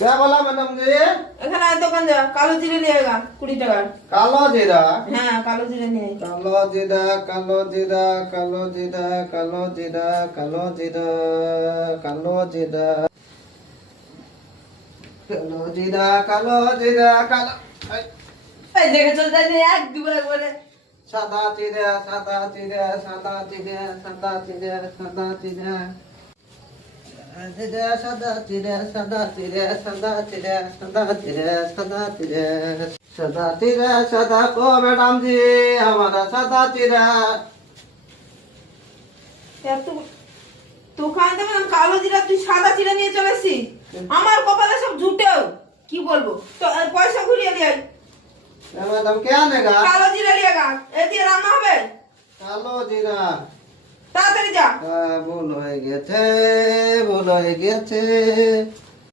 क्या बोला मैडम जी? এখানে আয় দোকান যা কালো জিরে নিয়ে আয় 20 টাকার। कालो जीरा। হ্যাঁ কালো জিরে নিয়ে আয়। कालो जीरा, कालो जीरा, कालो जीरा, कालो जीरा, कालो जीरा, कालो जीरा, कालो जीरा, कालो जीरा, कालो এই দেখে চল যাই এক দুবার বলে। सादा जीरा, सादा जीरा, सादा जीरा, सादा जीरा, सादा जीरा, जीरा, सादा जीरा, सादा जीरा, सादा जीरा, सादा जीरा, सादा जीरा, सादा जीरा, सादा को मैडम जी हमारा सादा जीरा। এত দোকান থেকে আমি কালো জিরা তুই সাদা জিরা নিয়ে চলে এসেছিস। আমার কপালে সব ঝুটেও কি বলবো তো পয়সা ঘুরিয়ে দিয়ে আয়। मैडम क्या लेगा? কালো জিরা নিয়ে গা এ দিয়ে রান্না হবে कालो जीरा। তাড়াতাড়ি যা। ভুল হয়ে গেছে, ভুল হয়ে গেছে।